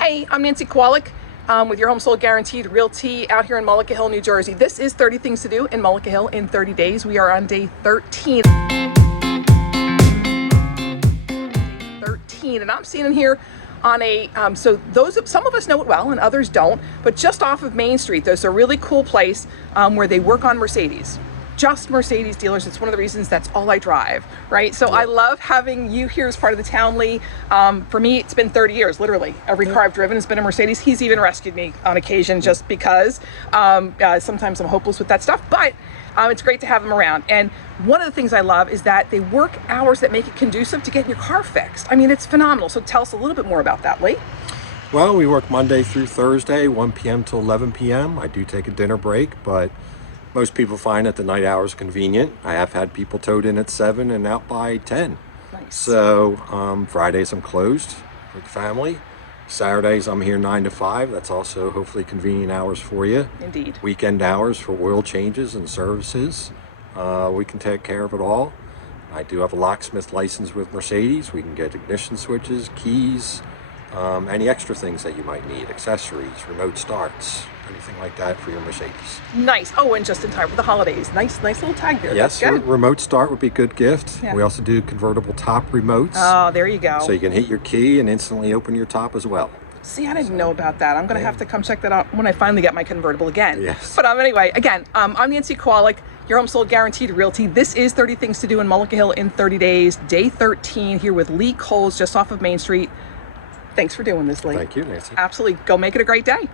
Hey, I'm Nancy Kowalik with your Home Sold Guaranteed Realty out here in Mullica Hill, New Jersey. This is 30 Things to Do in Mullica Hill in 30 days. We are on day 13. And I'm standing here on a, some of us know it well and others don't, but just off of Main Street, there's a really cool place where they work on Mercedes. Just Mercedes dealers. It's one of the reasons that's all I drive, right? So I love having you here as part of the town, Lee. For me, it's been 30 years, literally. Every car I've driven has been a Mercedes. He's even rescued me on occasion just because sometimes I'm hopeless with that stuff, but it's great to have them around. And one of the things I love is that they work hours that make it conducive to getting your car fixed. I mean, it's phenomenal. So tell us a little bit more about that, Lee. Well, we work Monday through Thursday, 1 p.m. to 11 p.m. I do take a dinner break, but most people find that the night hours convenient. I have had people towed in at 7 and out by 10. Nice. So Fridays I'm closed with the family. Saturdays I'm here 9 to 5. That's also hopefully convenient hours for you. Indeed. Weekend hours for oil changes and services. We can take care of it all. I do have a locksmith license with Mercedes. We can get ignition switches, keys, any extra things that you might need, accessories, remote starts, anything like that for your Mercedes. Nice. Oh, and just in time for the holidays. Nice little tag there. Yes, That's good. remote start would be a good gift. Yeah. We also do convertible top remotes. Oh, there you go. So you can hit your key and instantly open your top as well. See, I didn't know about that. I'm going to have to come check that out when I finally get my convertible again. Yes. But anyway, again, I'm Nancy Kowalik, your Home Sold Guaranteed Realty. This is 30 Things to Do in Mullica Hill in 30 days, day 13, here with Lee Coles just off of Main Street. Thanks for doing this, Lee. Thank you, Nancy. Absolutely. Go make it a great day.